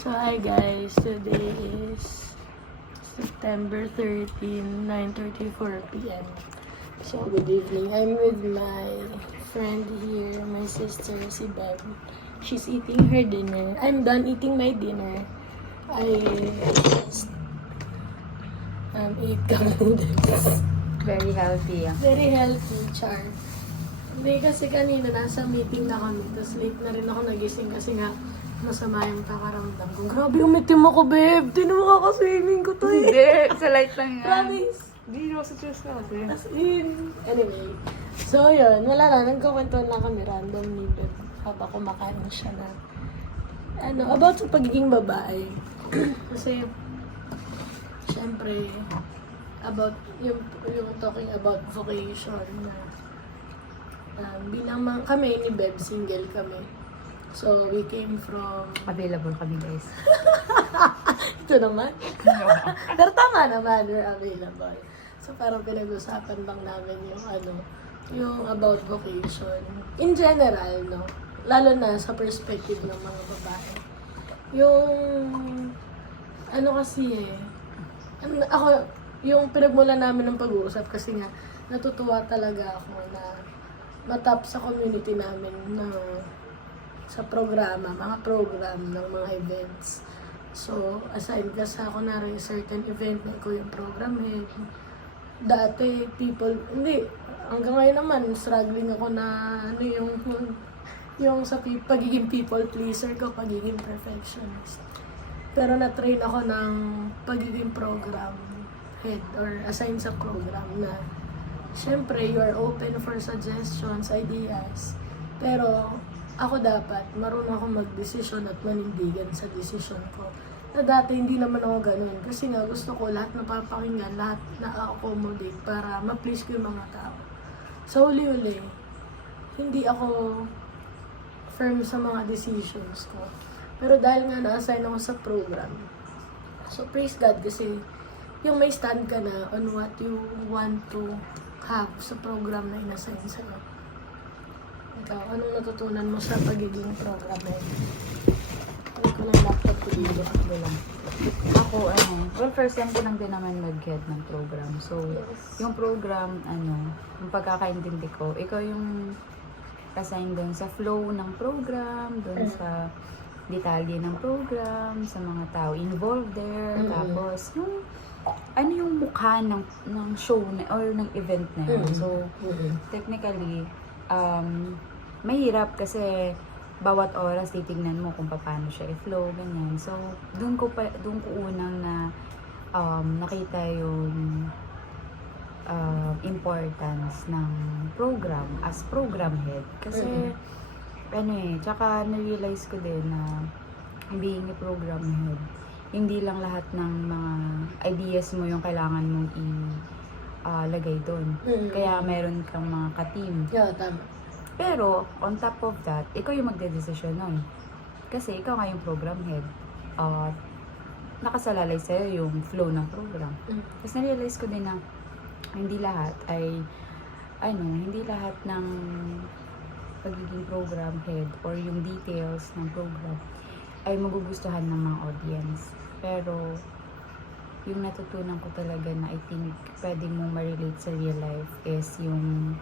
So hi guys, today is September 13, 9:34 p.m. So good evening. I'm with my friend here, my sister, si Bev. She's eating her dinner. I'm done eating my dinner. I ate noodles. Very healthy. Very healthy, Char. Hindi kasi kanina nasa meeting na kami, tapos late na rin ako nagising kasi nga masama yung kakaramdam ko. Grabe, umitim ako, babe. Tinuha ka ka-swimming ko to eh. Hindi, sa light lang yan. Promise. Hindi, ako sa chest kasi. As in. Anyway. So, yun. Wala na. Nagkakwentuhan lang kami random ni Beb habang kumakain siya na about sa pagiging babae. Kasi, syempre, about yung talking about vocation na bilang kami ni Beb, single kami. So, we came from... Available kami, guys. Ito naman. Pero tama naman, we're available. So, parang pinag-usapan lang namin yung about vocation. In general, no? Lalo na sa perspective ng mga babae. Yung pinagmula namin ng pag-uusap kasi nga, natutuwa talaga ako na matap sa community namin na sa mga program ng mga events. So, aside ka sa kunwari certain event na ikaw yung program head, dati hanggang ngayon naman, struggling ako na yung sa pagiging people pleaser ko, pagiging perfectionist. Pero na-train ako ng pagiging program head or assigned sa program na syempre, you are open for suggestions, ideas, pero ako dapat marunong akong mag-desisyon at manindigan sa desisyon ko. Na dati hindi naman ako ganun. Kasi nga gusto ko lahat napapakinggan, lahat na-accommodate para ma-please ko yung mga tao. So uli-uli, hindi ako firm sa mga decisions ko. Pero dahil nga na-assign ako sa program, so praise God kasi yung may stand ka na on what you want to have sa program na inassign sa'yo. Ikaw, anong natutunan mo sa pagiging program head? Hindi ko lang laptop ko dito. Ako, well, first time ko lang din naman mag-head ng program. So, yung program, yung pagkakaintindi ko, ikaw yung assign doon sa flow ng program, doon sa detalye ng program, sa mga tao involved there, tapos yung mukha ng show or ng event na yun. So, technically, mahirap kasi bawat oras titignan mo kung paano siya i-flow, ganyan. So, doon ko unang nakita yung importance ng program as program head. Kasi, tsaka na-realize ko din na being a program head, hindi lang lahat ng mga ideas mo yung kailangan mong lagay doon. Kaya meron kang mga ka-team. Yeah, tama. Pero, on top of that, ikaw yung magde-desisyon nun. Kasi ikaw nga yung program head. Nakasalalay sa'yo yung flow ng program. Tapos na-realize ko din na hindi lahat ng pagiging program head or yung details ng program ay magugustuhan ng mga audience. Pero, yung natutunan ko talaga na I think pwede mong ma-relate sa real life is yung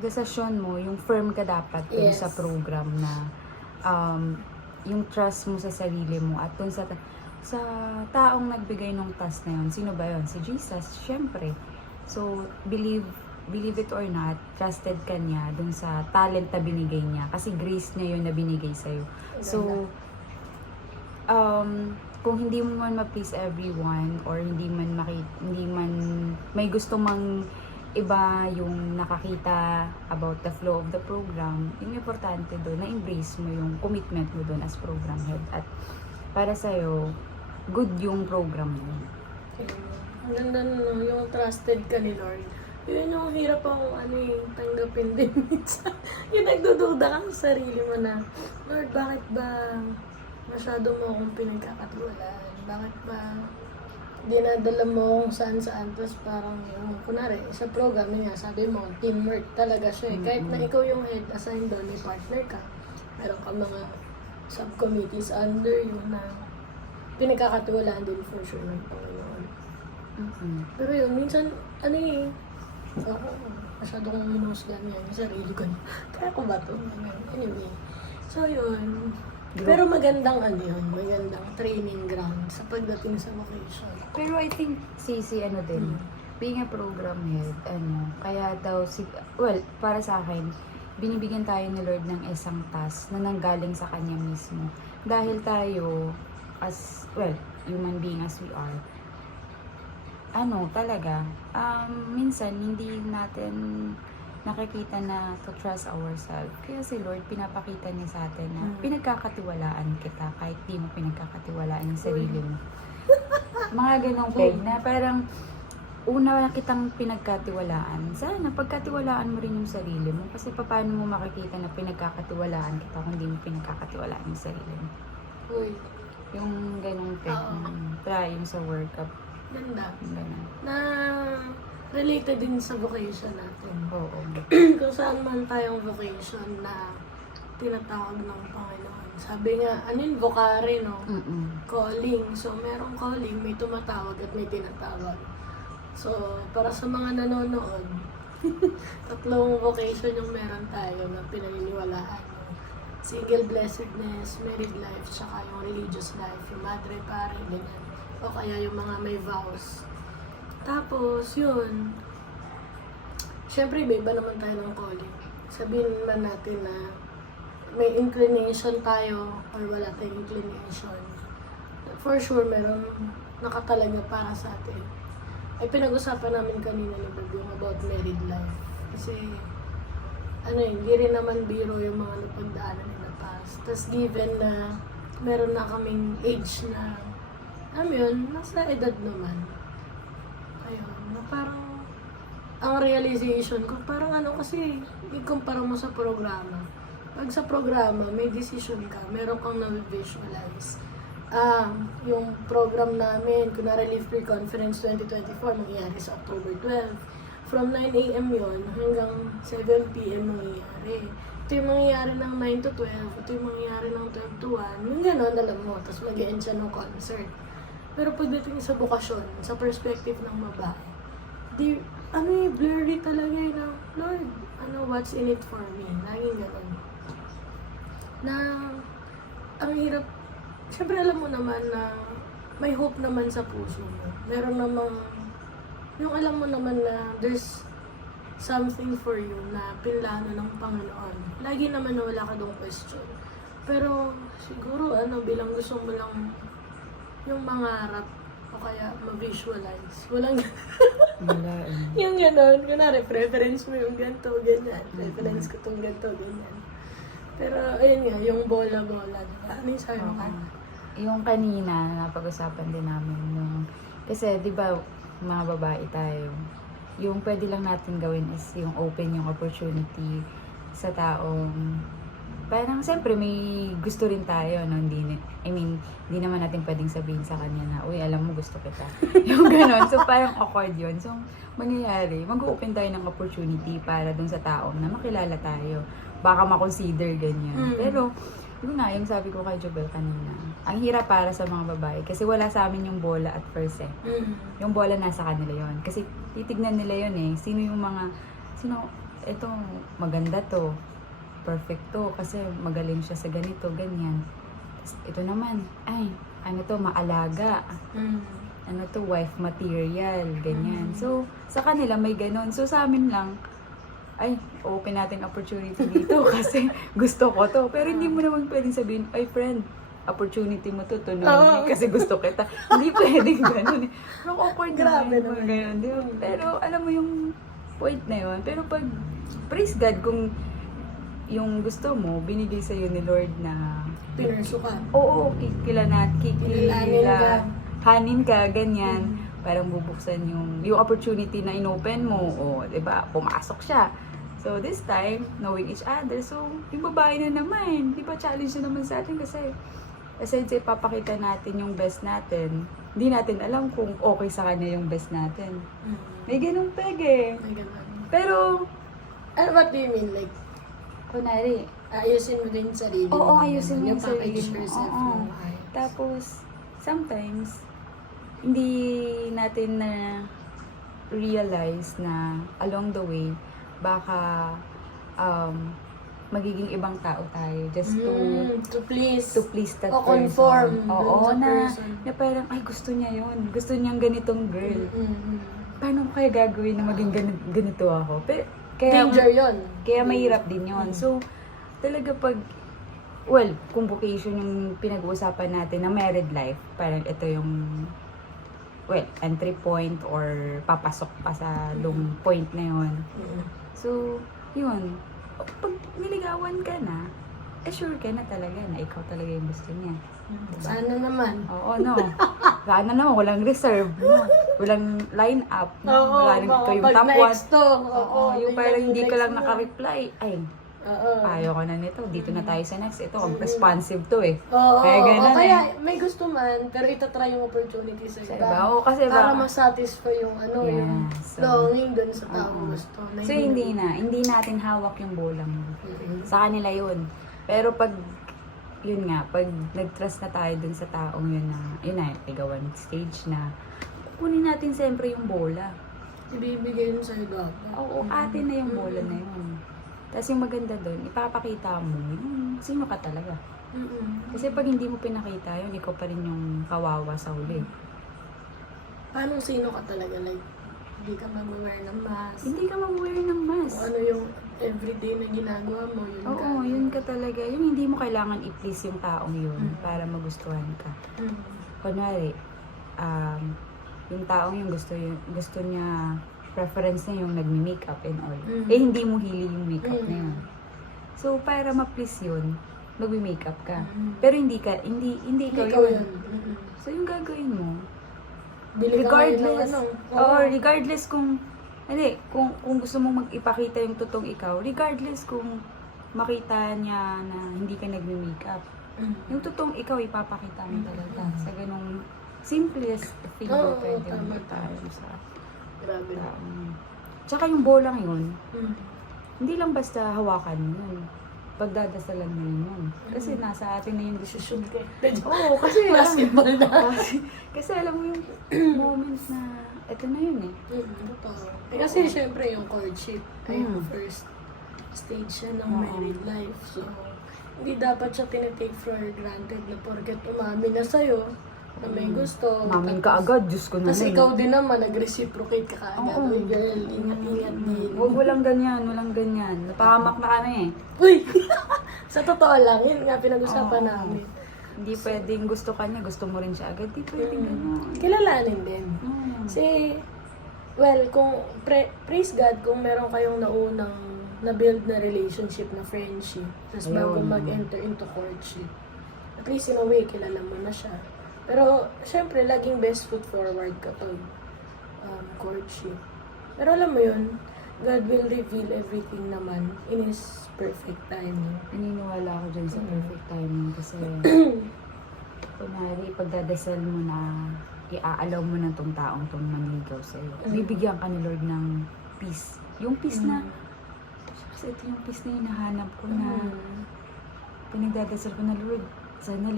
desisyon mo, yung firm ka dapat dun sa program na yung trust mo sa sarili mo at dun sa taong nagbigay ng task na yun. Sino ba yun? Si Jesus, syempre. So, believe it or not, trusted ka niya dun sa talent na binigay niya. Kasi grace niya yun na binigay sa'yo. So, kung hindi mo man ma-please everyone or hindi man may gusto mang iba yung nakakita about the flow of the program, yung importante doon, na-embrace mo yung commitment mo doon as program head. At para sa'yo, good yung program mo. Ang ganda yung trusted ka ni Lord. Yun yung hirap akong tanggapin din minsan. Yung nagdududa ka sa sarili mo na, Lord, bakit ba masyado mo akong pinagkakatiwalaan? Bakit ba dinadala mo kung saan-saan, tapos parang, yung, kunwari, sa program, yun nga, sabi mo, teamwork talaga siya eh. Kahit na ikaw yung head assigned doon, may partner ka, meron ka mga subcommittees under you na pinagkakatiwalaan din for sure ng Panginoon. Pero yun, minsan, ano eh, ako, masyadong minusgan yan, yung sarili ko. Kaya ko ba ito? Anyway, so yun. Pero magandang ano yun, magandang training ground sa pagdating sa vocation. Pero I think, Sisi, ano din, being a program head, kaya daw, well, para sa akin, binibigyan tayo ni Lord ng isang task na nanggaling sa Kanya mismo. Dahil tayo, as, well, human being as we are, talaga, minsan, hindi natin nakikita na to trust ourselves. Kaya si Lord, pinapakita niya sa atin na pinagkakatiwalaan kita kahit di mo pinagkakatiwalaan yung sarili mo. Mga ganong peg na parang una na kitang pinagkatiwalaan. Sana pagkatiwalaan mo rin yung sarili mo kasi paano mo makikita na pinagkakatiwalaan kita kung di mo pinagkakatiwalaan yung sarili mo. Uy, Yung ganong peg. Try yung sa workup. ganda. Ganun. Na related din sa vocation natin. Oo. Kung saan man tayong vocation na tinatawag ng Panginoon. Sabi nga, ano yun, vocare, no? Calling. So, merong calling, may tumatawag at may tinatawag. So, para sa mga nanonood, tatlong vocation yung meron tayo na pinaniniwalaan. Single blessedness, married life, tsaka yung religious life, yung madre, pare, ganyan. O kaya yung mga may vows. Tapos, yun. Siyempre, iba naman tayo ng calling. Sabihin man natin na may inclination tayo or wala tayong inclination. For sure, meron nakatalaga para sa atin. Ay, pinag-usapan namin kanina ni Bob yung about married life. Kasi, hindi rin naman biro yung mga napagdaanan in the past. Tapos, given na meron na kaming age na, yun, nasa edad naman. Ayun, na parang, ang realization ko, parang kasi, ikumpara mo sa programa. Pag sa programa, may decision ka, meron kang na-visualize. Yung program namin, kunwari Live Free Conference 2024, mangyayari sa October 12. From 9 a.m. yun, hanggang 7 p.m. mangyayari. Ito yung mangyayari ng 9 to 12, ito yung mangyayari ng 12 to 1, yung gano'n, alam mo, tapos mag-end siya ng concert. Pero pagdating sa bukasyon, sa perspective ng babae, blurry talaga yun na, Lord, what's in it for me? Laging gano'n. Na, ang hirap, syempre alam mo naman na may hope naman sa puso mo. Meron namang, yung alam mo naman na there's something for you na pinlano ng Panginoon. Lagi naman na wala ka dong question. Pero, siguro, bilang gusto mo lang yung mangarap o kaya ma-visualize. Walang Wala. yung gano'n. Kunwari, preference mo yung ganito, ganyan. Preference ko tong ganito, ganyan. Pero, ayun nga, yung bola-bola. Diba? Ano yung sabi mo? Yung kanina, napag-usapan din namin yung, kasi di ba mga babae tayo, yung pwede lang natin gawin is yung open yung opportunity sa taong, parang siyempre may gusto rin tayo, no? Hindi naman natin pwedeng sabihin sa kanya na, uy, alam mo, gusto kita. Yung gano'n. So, parang awkward yun. So, mangyayari, mag-open tayo ng opportunity para dun sa taong na makilala tayo. Baka makonsider ganyan. Pero, yun nga, yung sabi ko kay Jobel kanina, ang hirap para sa mga babae kasi wala sa amin yung bola at first eh. Yung bola nasa kanila yon. Kasi titignan nila yon eh. Sino, eto, maganda to, perfect to, kasi magaling siya sa ganito, ganyan. Ito naman, maalaga. Wife material, ganyan. So, sa kanila may ganon. So, sa amin lang, open natin opportunity dito kasi gusto ko to. Pero hindi mo naman pwedeng sabihin, friend, opportunity mo to kasi gusto kita. Hindi pwedeng ganun eh. Parang awkward Grabe naman. Ganyan, di ba? Pero alam mo yung point na yun. Pero pag, praise God, kung yung gusto mo, binigay sa'yo ni Lord na Pinurso ka. oo, hanin ka, ganyan. Parang bubuksan yung opportunity na inopen mo, diba, pumasok siya. So, this time, knowing each other, so, yung babae na naman, di ba, challenge na naman sa atin kasi Aside sa ipapakita natin yung best natin, hindi natin alam kung okay sa kanya yung best natin. May ganung peg May ganun. Pero, What do you mean? Like, kunwari, ayusin mo din yung sarili oo, mo. ayusin mo Yung yung sarili package mo. yourself Oo. mo maayos. Tapos, sometimes, hindi natin na realize na along the way, baka magiging ibang tao tayo just To please. to please that O person. conform dun Oo, sa na, person. na parang, ay, gusto niya yun. Gusto niyang ganitong girl. Mm-mm. Paano ko kaya gagawin na maging ganito ako? Kaya, Danger yun. kaya mahirap din yun. So, talaga pag, well, kung vocation yung pinag-uusapan natin na married life, parang ito yung, well, entry point or papasok pa sa long point na yun. So, yun. Pag niligawan ka na, sure ka na talaga na ikaw talaga yung gusto niya. Diba? Sana naman. Oo, no. Sana naman, walang reserve, no? Walang line up, no? Wala rin ikaw yung pag top one. na-ex to. Oo, yung parang hindi ka lang na. naka-reply. Ay, Oo. ayaw ko na nito. Dito na tayo sa next. Ito, responsive to eh. Oo, Kaya ganun o kaya eh. may gusto man, pero itatry yung opportunity sa Sa iba. iba. Oo, kasi para ba- masatisfy yung ano, Yeah, yung so- longing dun sa taong Oo. gusto. Na So, hindi natin hawak yung bola mo. Mhm. Sa kanila yun. Pero pag, yun nga, pag nag-trust na tayo dun sa taong yun na, ligawan stage na, kunin natin siyempre yung bola. Ibibigay yun sa'yo dapat. Oo, atin na yung bola na yun. Tapos yung maganda dun, ipapakita mo yung sino ka talaga. Mm-mm. Kasi pag hindi mo pinakita yun, ikaw pa rin yung kawawa sa huli. Paano sino ka talaga? Like, hindi ka mag-wear ng mask. Hindi ka mag-wear ng mask. Kung ano yung everyday na ginagawa mo, yun ka. Oo, yun ka talaga. Yung hindi mo kailangan i-please yung taong yun Mm. para magustuhan ka. Mm. Kunwari, yung taong yung gusto niya, preference niya yung nagmi-makeup and all. Mm. Eh, hindi mo hili yung makeup na yun. Mm. So, para ma-please yun, magmi-makeup ka. Mm. Pero hindi ikaw Ikaw yun. yun. Mm-mm. So, yung gagawin mo, Bili ka ngayon ng regardless, ano. or regardless kung gusto mong mag-ipakita yung totoong ikaw, regardless kung makita niya na hindi ka nagme-makeup, Mm. yung totoong ikaw ipapakita mo talaga sa ganung simplest thing Oo, na pwede tama, mo tama. tayo sa Grabe na. taong. Tsaka yung bolang yun, Mm. hindi lang basta hawakan mo yun. Pagdadasalan mo yun. Kasi nasa atin na yung desisyon. Shoot ka. Oo, kasi Basketball na. kasi alam mo yung moment na ito na yun eh. Totoo. Kasi syempre yung courtship ay yung Mm. first stage siya ng Oo. married life. So, hindi dapat siya tinitake for granted na porket umamin na sa'yo na may gusto. Mamin ka agad, Diyos ko naman. Tapos ikaw din naman, nag-reciprocate ka kaagad. Oo. Uy, girl, ingat-ingat din. Walang ganyan. Napahamak na kami eh. Uy! Sa totoo lang, yun nga pinag-usapan Oo. namin. Hindi pwedeng gusto ka niya, gusto mo rin siya agad. Hindi pwedeng gano'n. Kilalanin din. Mm. Kasi, well, kung praise God kung meron kayong naunang na-build na relationship, na friendship, tapos bago Ayun. mag-enter into courtship, at least in a way, kilala mo na siya. Pero, syempre, laging best foot forward kapag courtship. Pero alam mo yun, God will reveal everything naman in His perfect timing. Naniniwala ako dyan sa perfect timing kasi kunwari, pagdadasal mo na iaalaw mo na tong taong tong manligaw sa'yo. Bibigyan ka ni Lord ng peace. Yung peace na, kasi ito yung peace na hinahanap ko na pinagdadasal ko na Lord, sana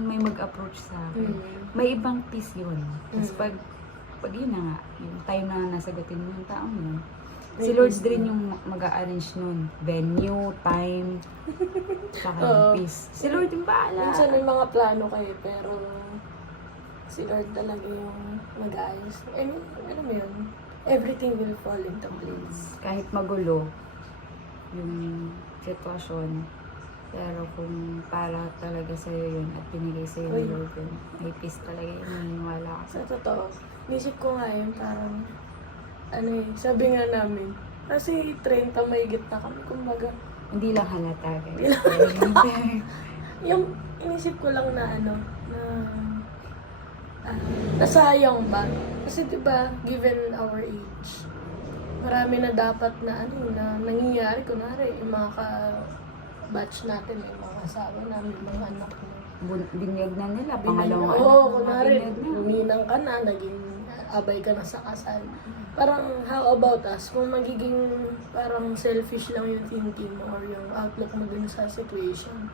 may mag-approach sa akin. May ibang peace yun. Tapos pag yun na nga, yung time na nasagutin mo yung taong yun, si Lord din yung mag-a-arrange nun. Venue, time, saka yung peace. Si Lord yung baala. Minsan may mga plano kayo, pero si Lord talaga yung mag-ayos. I mean, alam mo yun, everything will fall into place. Kahit magulo yung sitwasyon, pero kung para talaga sa'yo yun at binigay sa'yo Uy. ni Lord yun, may peace talaga yun, naniniwala ka. Sa totoo, isip ko nga yun, parang, sabi nga namin, kasi 30 may na kami, kumbaga, Hindi lang halata, guys. yung inisip ko lang na nasayang ba? Kasi diba, given our age, marami na dapat na na nangyayari, kunwari, yung mga ka-batch natin, yung mga asawa namin, mga anak mo. binyag na nila, pangalawang anak Oo, na kunwari, binyag na. uminang ka na, naging abay ka na sa kasal. Parang, how about us? Kung magiging parang selfish lang yung thinking mo or yung outlook mo dun sa situation,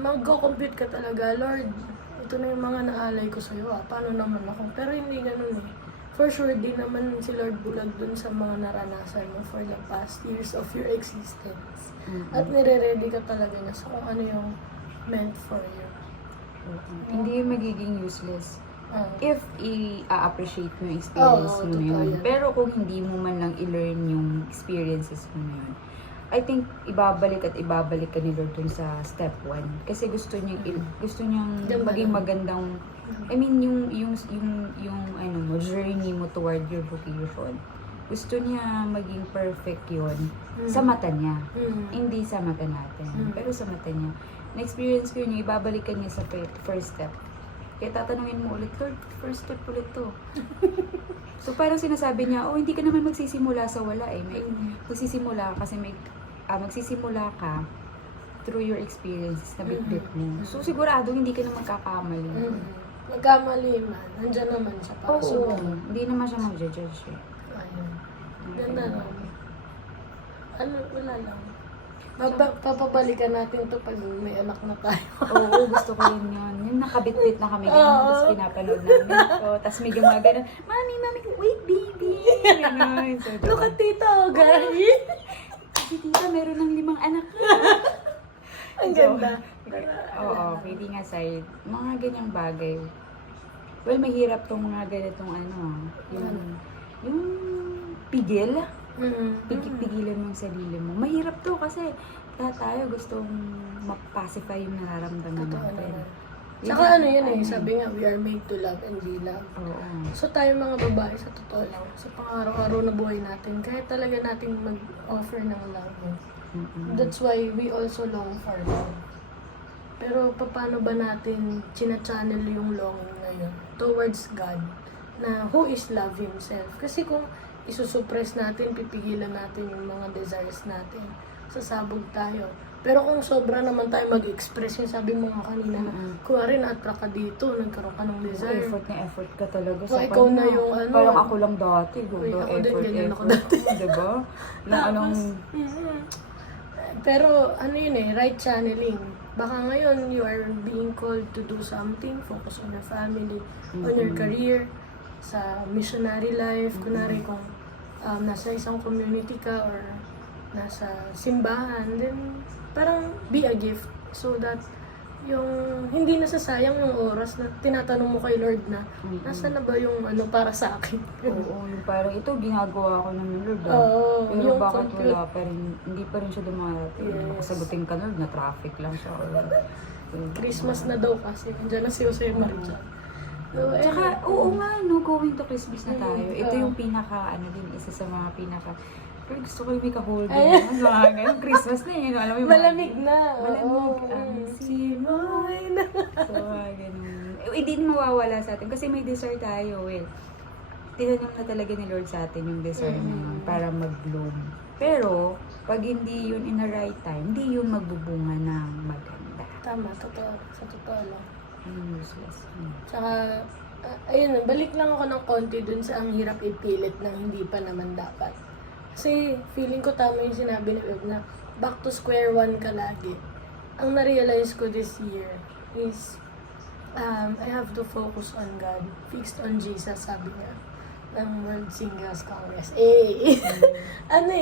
mag-compute ka talaga, Lord, ito na yung mga naalay ko sa'yo, paano naman ako? Pero hindi ganun eh. For sure, di naman si Lord bulag dun sa mga naranasan mo for the past years of your existence. At nire-ready ka talaga niya sa kung ano yung meant for you. Hindi yung magiging useless. Ah. If i-appreciate mo yung experience Oo, mo na totoo yun. yan. Pero kung hindi mo man lang i-learn yung experiences mo na yun, I think ibabalik at ibabalik ka ni Lord dun sa step 1. Kasi gusto niyang Ganda maging lang. magandang, I mean, yung ano mo, journey mo toward your vocation. Gusto niya maging perfect yun sa mata niya. Hindi sa mata natin. Pero sa mata niya. Na-experience ko yun, ibabalik ka niya sa first step. Kaya tatanungin mo ulit, Lord, first step ulit to. So parang sinasabi niya, hindi ka naman magsisimula sa wala eh. Magsisimula ka kasi magsisimula ka through your experiences na bit-bit mo. So sigurado hindi ka na magkakamali. Magkamali man, nandyan naman siya para Oo, sumunod. hindi naman siya mag-judge eh. Ayun. Ganda naman. Wala lang. Papabalikan natin to pag may anak na tayo. Oo, gusto ko rin yun. Yung nakabit-bit na kami ganyan, tapos pinapanood namin ito. Tapos may gumagano, Mami, wait baby! Ganon. So, Look at tita, oh, guys! si tita meron ng 5 anak na. Ang ganda. Oo, kidding aside, mga ganyang bagay. Well, mahirap tong mga ganitong yung pigil. Pigilan mo yung sarili mo. Mahirap to kasi tayo gustong mapacify yung nararamdaman Totoo natin. naman. Tsaka ano yun eh, sabi nga, we are made to love and be loved. Oo. So tayo mga babae, sa totoo lang, sa pang-araw-araw na buhay natin, kaya talaga nating mag-offer ng love. That's why we also long for love. Pero paano ba natin china-channel yung longing na yun towards God, na who is love himself? Kasi kung isusuppress natin, pipigilan natin yung mga desires natin, sasabog tayo. Pero kung sobra naman tayo mag-express, yung sabi mo nga kanina na, kuwari na-attract ka dito, nagkaroon ka ng desire. Effort ka talaga So, ikaw na yung ano. Parang ako lang dati. Uy, ako din, effort. ganyan ako dati. Diba? Anong... Pero ano yun eh, right channeling. Baka ngayon, you are being called to do something, focus on your family, on your career, sa missionary life. Kunwari kung nasa isang community ka or nasa simbahan, then parang be a gift so that yung hindi nasasayang yung oras na tinatanong mo kay Lord na nasa na ba yung ano para sa akin. Oo, yung parang ito ginagawa ko na ni Lord. Oo, Pero yung bakit complete- wala pa rin, hindi pa rin siya dumarating. Yes. Makasagutin ka Lord, na traffic lang siya. Christmas na daw kasi, nandiyan na si Jose Maria. So, Tsaka, oo nga, no, going to Christmas na tayo. Ito Oo. yung pinaka, isa sa mga pinaka, pero gusto ko yung may ka-holding naman. Mga ganyan, Christmas na yun. Alam mo yung malamig na. Malamig. Ang simoy na. So, ganun. Hindi mawawala sa atin kasi may desire tayo eh. Tinanong na talaga ni Lord sa atin yung desire na yun para mag-bloom. Pero, pag hindi yun in the right time, hindi yun magbubunga ng maganda. Tama, totoo. Sa totoo lang. Useless. Tsaka, ayun, balik lang ako ng konti dun sa ang hirap ipilit ng hindi pa naman dapat. Kasi feeling ko tama yung sinabi ni Web na back to square one ka lagi. Ang na-realize ko this year is I have to focus on God, fixed on Jesus, sabi niya ng World Singles Congress. Ano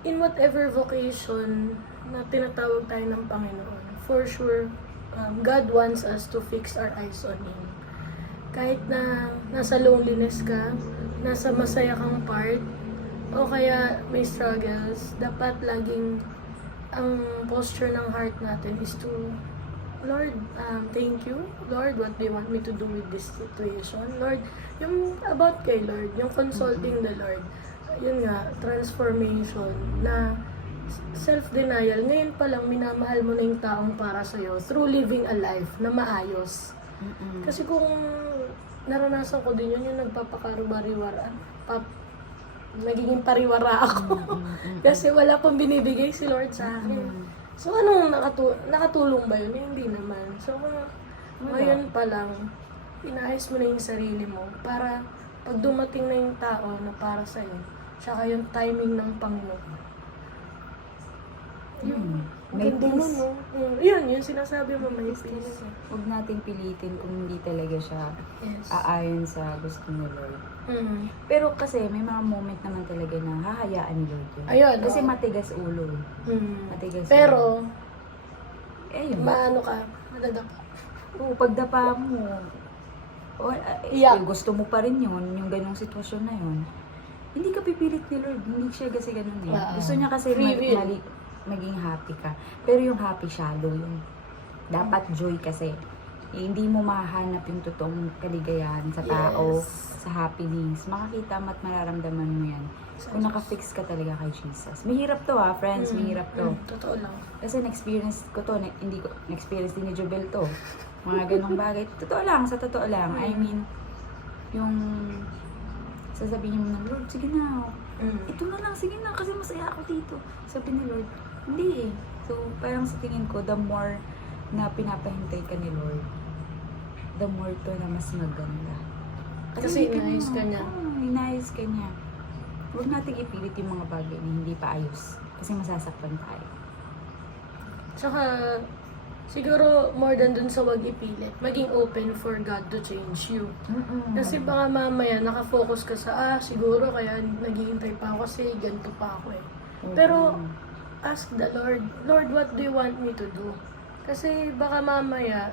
in whatever vocation na tinatawag tayo ng Panginoon, for sure, God wants us to fix our eyes on Him. Kahit na nasa loneliness ka, nasa masaya kang part, o kaya may struggles, dapat laging ang posture ng heart natin is to, Lord, thank you. Lord, what do you want me to do with this situation? Lord, yung about kay Lord, yung consulting the Lord, yun nga, transformation, na self-denial. Ngayon pa lang, minamahal mo na yung taong para sa'yo through living a life na maayos. Kasi kung naranasan ko din yun, yung nagpapakariwara, nagiging pariwara ako. Kasi wala pang binibigay si Lord sa akin. So, anong nakatulong ba yun? Hindi naman. So, ngayon pa lang, inaayos mo na yung sarili mo para pag dumating na yung tao na para sa'yo, tsaka yung timing ng Panginoon. May Ganda nun, peace. no? Yun, yung sinasabi mo, may peace. Huwag nating pilitin kung hindi talaga siya Yes. aayon sa gusto ni Lord. Mm. Pero kasi may mga moment naman talaga na hahayaan ni Lord yun. Ayun, Kasi oo. matigas ulo. Matigas Pero, ulo. Yun. maano ka, madadapa. Oo, pagdapa mo, Iyak. gusto mo pa rin yun, yung ganyang sitwasyon na yun. Hindi ka pipilit ni Lord. Hindi siya kasi ganun eh. Oo. Gusto niya kasi Free will. maging happy ka. Pero yung happy shallow yun. Dapat joy kasi. Hindi mo mahanap yung totoong kaligayahan sa tao, Yes. sa happiness. Makakita mo at mararamdaman mo yan. Kung nakafix ka talaga kay Jesus. Mahirap to ha, friends. Mahirap to. Totoo lang. Kasi na-experience ko to. Hindi ko, na-experience din ni Jobel to. Mga ganong bagay. Totoo lang, sa totoo lang. I mean, yung sasabihin mo ng Lord, sige na, ito na lang, sige na, kasi masaya ako dito. Sabi ni Lord, hindi eh. So, parang sa tingin ko, the more na pinapahintay ka ni Lord, the more to na mas maganda. Kasi hindi inayos ka niya. Oo, inayos ka niya. Huwag nating ipilit yung mga bagay na hindi pa ayos. Kasi masasaktan tayo. Tsaka, siguro more than dun sa wag ipilit, maging open for God to change you. Kasi baka mamaya nakafocus ka sa, siguro kaya naghihintay pa ako kasi ganito pa ako eh. Pero, ask the Lord, Lord, what do you want me to do? Kasi baka mamaya,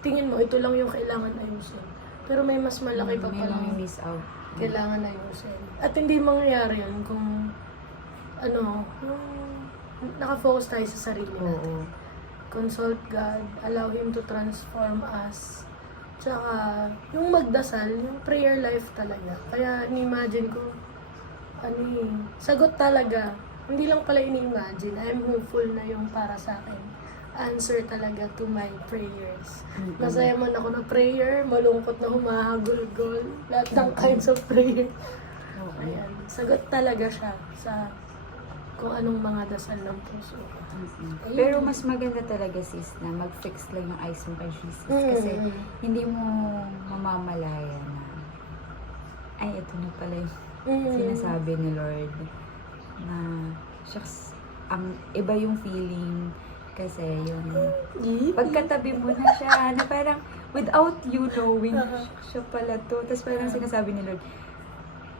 tingin mo, ito lang yung kailangan ayusin. Pero may mas malaki pa may palang miss out. kailangan ayusin. At hindi mangyayari yun kung, yung nakafocus tayo sa sarili natin. Oo. Consult God, allow Him to transform us. Tsaka, yung magdasal, yung prayer life talaga. Kaya, ni-imagine ko, sagot talaga. Hindi lang pala ini-imagine. I'm hopeful na yung para sa akin. Answer talaga to my prayers. Masaya man ako na prayer, malungkot na humahagulgol. Lahat ng kinds of prayer. Ayan. Sagot talaga siya sa kung anong mga dasal ng puso. Ayun. Pero mas maganda talaga sis na mag-fix lang yung eyes mo kay Jesus. Kasi hindi mo mamamalaya na ay, ito na pala yung sinasabi ni Lord na shucks, ang iba yung feeling kasi yung pagkatabi mo na siya na parang without you knowing siya pala to. Tapos parang sinasabi ni Lord,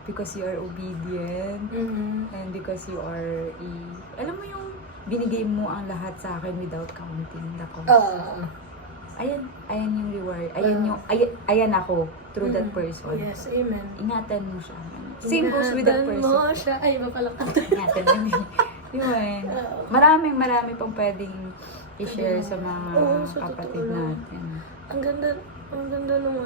because you are obedient and because you are alam mo yung binigay mo ang lahat sa akin without counting the cost. Ayan yung reward. Ayan ako through that person. Yes, amen. Ingatan mo siya. Same goes with that Ingatan person. mo siya. Ay, iba pala kanta. Ingatan mo. Yun. Marami pang i-share sa mga sa kapatid totoo lang. natin. Ang ganda nung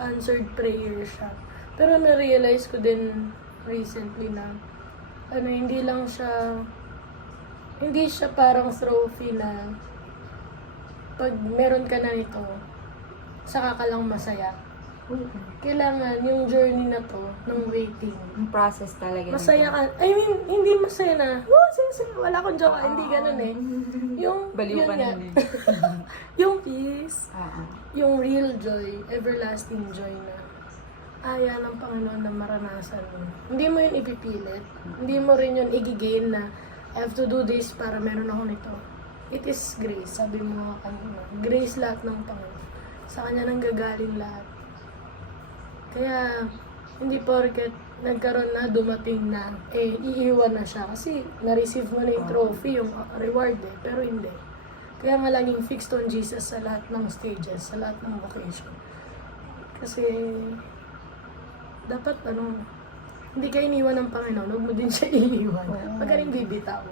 answered prayer siya. Pero na-realize ko din recently na hindi siya parang trophy na pag meron ka na nito, saka ka lang masaya. Kailangan yung journey na to, ng waiting. Yung process talaga. Masaya ka. I mean, hindi masaya na, wala akong joke. Hindi ganun eh. Yung, Baliw yun ka nga. nun eh. Yung peace, Oo. yung real joy, everlasting joy na aya ng Panginoon na maranasan mo. Hindi mo yun ipipilit. Hindi mo rin yun igigain na I have to do this para meron ako nito. It is grace, sabi mo nga kanina. Grace lahat ng Panginoon. Sa Kanya nang gagaling lahat. Kaya, hindi porket nagkaroon na, dumating na, iiwan na siya. Kasi, na-receive mo na yung trophy, yung reward eh. Pero hindi. Kaya nga laging fixed on Jesus sa lahat ng stages, sa lahat ng vocation. Kasi, dapat hindi ka iniwan ng Panginoon, huwag mo din siya iiwan. Pag rin bibitaw.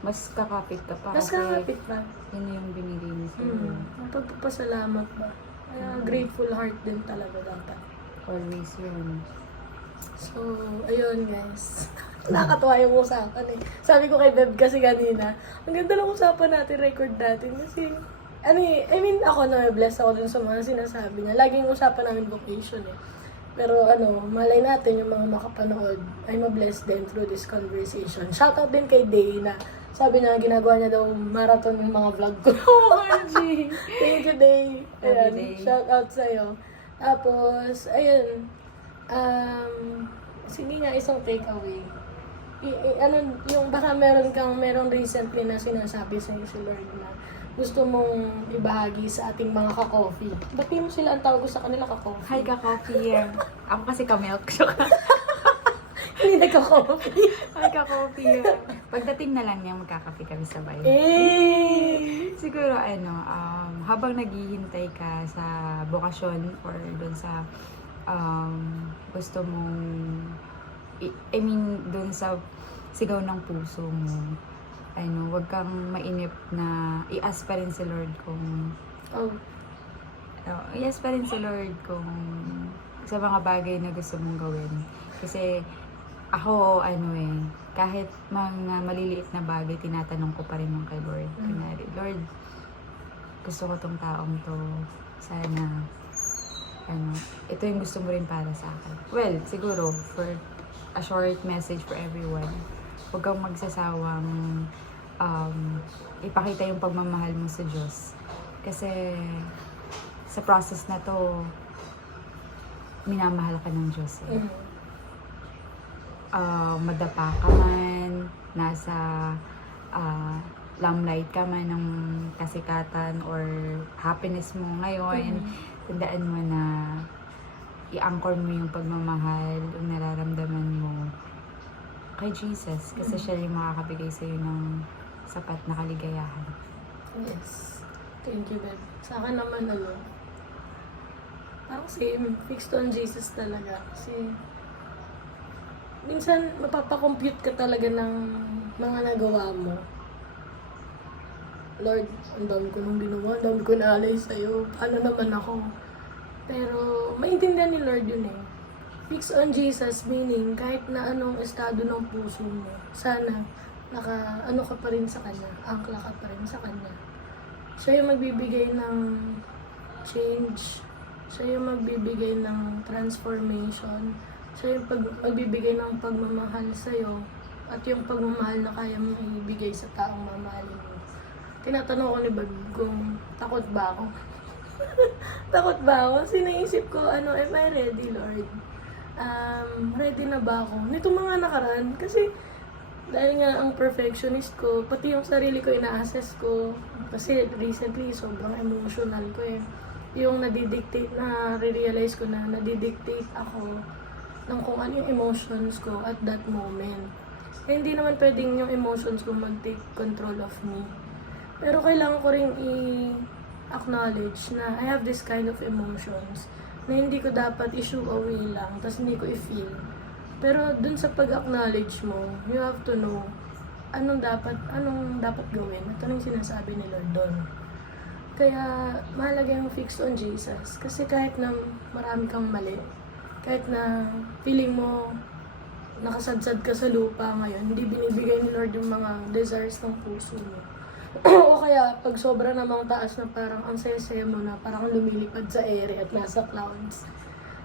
Mas kakapit ka pa. Mas kasi kakapit pa. Yun yung binigay niya sa'yo. Magpagpapasalamat ba? Kaya grateful heart din talaga dapat. Always yun. So, ayun guys. Nakakatuwa yung usapan eh. Sabi ko kay Beb kasi kanina, ang ganda ng usapan natin, record natin. Kasi, ako na-bless ako dun sa mga sinasabi niya. Laging usapan namin vocation eh. Pero malay natin yung mga makapanood ay ma-bless din through this conversation. Shoutout din kay Day na Sabi niya, ginagawa niya daw marathon yung mga vlog ko. OMG! Thank you, Day. Ayan, Day. shout out sa'yo. Tapos, ayun, sige nga isang takeaway. Ano, yung baka merong recently na sinasabi sa'yo si Lord na gusto mong ibahagi sa ating mga ka-coffee. Ba't mo sila ang tawag ko sa kanila ka-coffee? Hi ka, coffee. Ako kasi ka-milk. Hindi nagka-coffee. Hi ka, coffee. Pagdating na lang niya, magkakape kami sabay. Siguro, habang naghihintay ka sa bokasyon or doon sa gusto mong, doon sa sigaw ng puso mo, wag kang mainip na i-ask pa rin si Lord kung i-ask pa rin si Lord kung sa mga bagay na gusto mong gawin. Kasi ako, kahit mga maliliit na bagay, tinatanong ko pa rin yung kay Lord. Kunwari, Lord, gusto ko tong taong to. Sana, ito yung gusto mo rin para sa akin. Well, siguro, for a short message for everyone, huwag kang magsasawang ipakita yung pagmamahal mo sa Diyos. Kasi, sa process na to, minamahal ka ng Diyos. Madapa ka man, nasa limelight ka man ng kasikatan or happiness mo ngayon, tandaan mo na i-anchor mo yung pagmamahal, yung nararamdaman mo kay Jesus. Kasi siya yung makakabigay sa'yo ng sapat na kaligayahan. Yes. Thank you, babe. Sa akin naman, parang same. Fixed on Jesus talaga. Kasi, minsan, mapapakompute ka talaga ng mga nagawa mo. Lord, ang dami ko nung ginawa, ang dami ko naalay sa'yo. Paano naman ako? Pero, maintindihan ni Lord yun eh. Fix on Jesus, meaning, kahit na anong estado ng puso mo, sana, ka pa rin sa Kanya, angkla ka pa rin sa Kanya. Siya yung magbibigay ng change, siya yung magbibigay ng transformation, siya yung magbibigay ng pagmamahal sa'yo, at yung pagmamahal na kaya mong ibigay sa taong mamahalin mo. Tinatanong ko ni Bag kung takot ba ako? Takot ba ako? Kasi naisip ko, am I ready, Lord? Ready na ba ako? Nito mga nakaraan, kasi dahil nga ang perfectionist ko, pati yung sarili ko ina-assess ko, kasi recently sobrang emotional ko eh. Yung na-realize ko na nadidictate ako ng kung ano yung emotions ko at that moment. Eh, hindi naman pwedeng yung emotions ko mag-take control of me. Pero kailangan ko rin i-acknowledge na I have this kind of emotions na hindi ko dapat issue away lang, tapos hindi ko i-feel. Pero dun sa pag-acknowledge mo, you have to know anong dapat gawin at anong sinasabi ni Lord doon. Kaya mahalaga yung fixed on Jesus. Kasi kahit na marami kang mali, kahit na feeling mo nakasadsad ka sa lupa ngayon, hindi binibigay ni Lord yung mga desires ng puso mo. O kaya pag sobra namang taas na parang ang saya-saya mo na parang lumilipad sa ere at nasa clouds.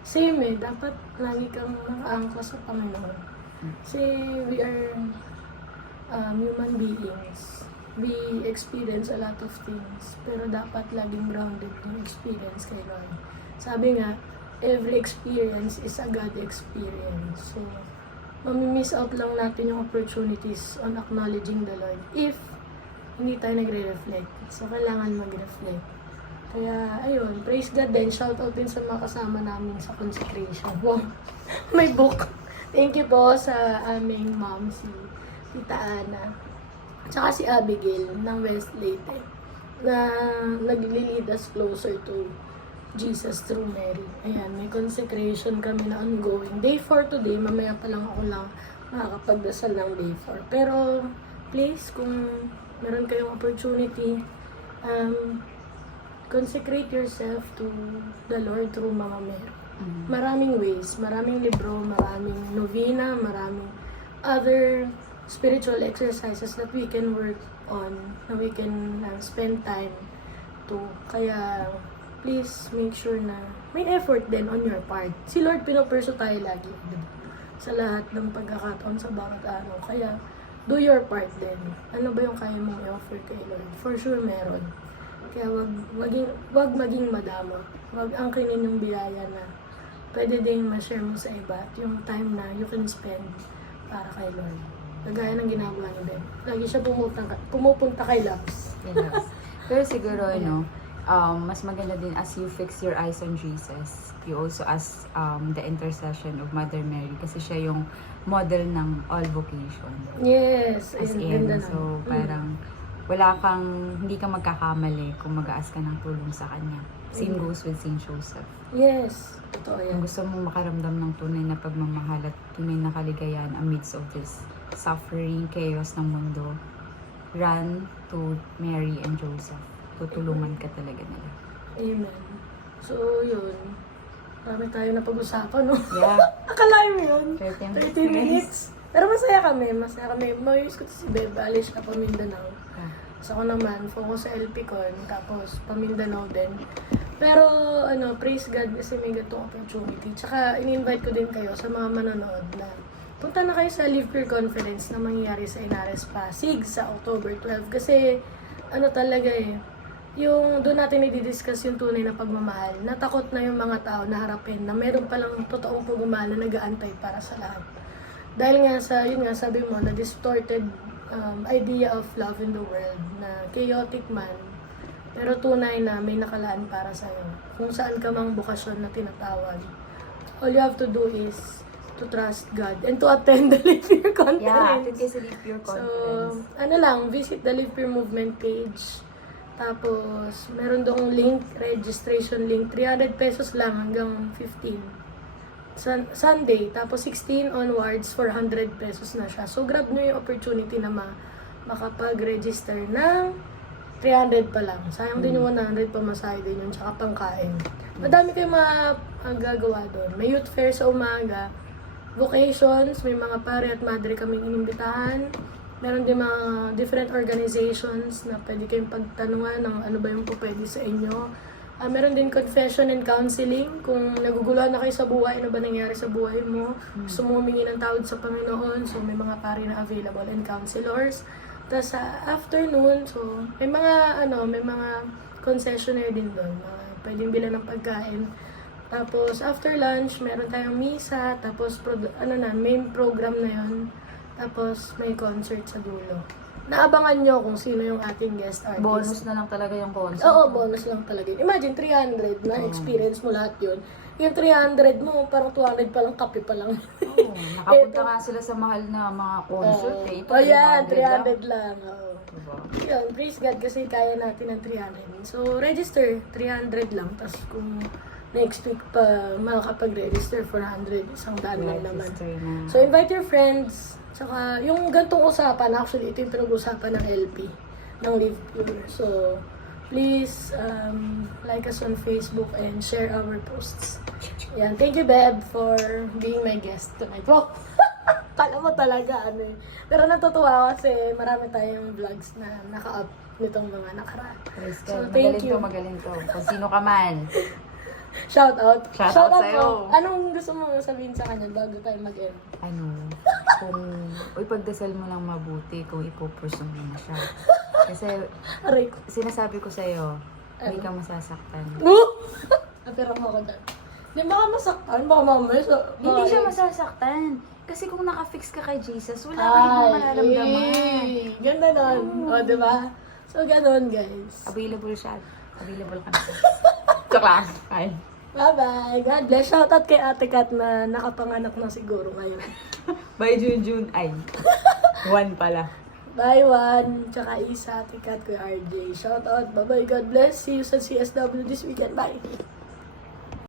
Same dapat lagi kang nakaangkla sa Panginoon. Kasi we are human beings. We experience a lot of things. Pero dapat laging grounded yung experience kay Lord. Sabi nga, every experience is a God experience. So, mamimiss out lang natin yung opportunities on acknowledging the Lord if hindi tayo nagre-reflect. So, kailangan mag-reflect. Kaya, ayun, praise God din. Shout out din sa mga kasama namin sa consecration. Wow, may book. Thank you po sa aming mom, si Tita Ana. Tsaka si Abigail ng West Leyte na nag-lead us closer to Jesus through Mary. Ayan, may consecration kami na ongoing. Day 4 today, mamaya pa lang ako makakapagdasal ng day 4. Pero, please, kung meron kayong opportunity, consecrate yourself to the Lord through Mama Mary. Maraming ways, maraming libro, maraming novena, maraming other spiritual exercises that we can work on, na we can spend time to. Kaya, please make sure na may effort din on your part. Si Lord, pinoperso tayo lagi, diba? Sa lahat ng pagkakataon sa bawat araw. Kaya, do your part din. Ano ba yung kaya mong i-offer kay Lord? For sure meron. Kaya wag maging madama. Wag angkinin yung biyaya na pwede din ma-share mo sa iba at yung time na you can spend para kay Lord. Kagaya ng ginagawa ni Ben. Lagi siya pumupunta kay Labs. Yes. Pero siguro, mas maganda din as you fix your eyes on Jesus, you also ask the intercession of Mother Mary kasi siya yung model ng all vocation. Yes. As ayun, in, ganda so nun. parang hindi ka magkakamali kung mag-ask ka ng tulong sa kanya. Same goes with Saint Joseph. Yes. Totoo yan. Kung gusto mo makaramdam ng tunay na pagmamahal at tunay na kaligayahan amidst of this suffering, chaos ng mundo, run to Mary and Joseph. Tutulungan ka talaga nila. Amen. So, yun. Marami tayo na pag-usapan, no? Yeah. Akalain mo yun? 30 30 minutes. Pero masaya kami. Mayroon ko si Bebe. Alis na pa Mindanao. So, ako naman, focus sa LPCon. Tapos, pa Mindanao din. Pero, praise God kasi may gatong opportunity. Tsaka, in-invite ko din kayo sa mga manonood na punta na kayo sa Live Pure Conference na mangyayari sa Inares Pasig sa October 12. Kasi, talaga yung doon natin i-discuss yung tunay na pagmamahal. Natakot na yung mga tao na harapin na meron palang totoong pagmamahal na nag-aantay para sa lahat. Dahil nga sabi mo, na distorted idea of love in the world, na chaotic man, pero tunay na may nakalaan para sa'yo. Kung saan ka mang bukasyon na tinatawag, all you have to do is to trust God and to attend the Live Pure Conference. Yeah, attend kayo sa Live Pure So, Conference. visit the Live Pure Movement page. Tapos, meron doong link, registration link, 300 pesos lang hanggang 15. Sunday, tapos 16 onwards, 400 pesos na siya. So, grab nyo yung opportunity na makapag-register ng 300 pa lang. Sayang din yung 100 pamasahe din yun, tsaka pangkain. Madami kayong gagawa doon. May youth fair sa umaga, vocations, may mga pare at madre kaming inimbitahan. Meron din mga different organizations na pwede kayong pagtanungan ng ano ba yung pwede sa inyo. Meron din confession and counseling. Kung naguguluhan na kayo sa buhay, ano ba nangyari sa buhay mo, gusto mo humingi ng tawad sa Panginoon, so may mga pare na available and counselors. Tapos sa afternoon, so may mga concessionaire din doon. Pwedeng bilan ng pagkain. Tapos after lunch, meron tayong misa, tapos main program na 'yon. Tapos may concert sa dulo. Naabangan nyo kung sino yung ating guest artist. Bonus na lang talaga yung concert. Oo, bonus lang talaga. Imagine, 300 na experience mo lahat yun. Yung 300 mo, parang 200 pa lang, kape pa lang. Oo, nakapunta nga sila sa mahal na mga concert eh. Ito, yan, 300 300 lang. Oo. Diba? Yun, praise God kasi kaya natin ng 300. So, register, 300 lang. Tapos kung next week pa makakapag-register, 400, 100 lang naman. Register na. So, invite your friends. Saka, yung gantong usapan, actually, ito yung pinag-usapan ng LP, ng Live Pure. So, please, like us on Facebook and share our posts. Yan. Thank you, Beb, for being my guest tonight. Wow! Kala mo talaga, Pero natutuwa ako kasi marami tayong vlogs na naka-up nitong mga nakaraan. Praise So, God. thank you. Magaling to. Kung sino ka man. Shout out. Shout out sa'yo. po. Anong gusto mo sabihin sa kanya bago tayo mag-end? Pagdasal mo lang mabuti kung ipupursong mo na siya. Kasi, Aray ko. sinasabi ko sa'yo, hindi ka masasaktan. Napira mo ako dyan. Hindi baka masaktan, baka mamaya. Hindi siya masasaktan. Kasi kung nakafix ka kay Jesus, wala ka ibang mararamdaman. Ganda nun. O, diba? So, ganun, guys. Available siya. Available ka na. Joke lang. Ay. Bye-bye. God bless. Shoutout kay Ate Kat na nakapanganak na siguro ngayon. By June. Ay. 1 pala. Bye, Juan. Tsaka Isa, Ate Kat, Kuya RJ. Shoutout. Bye-bye. God bless. See you sa CSW this weekend. Bye.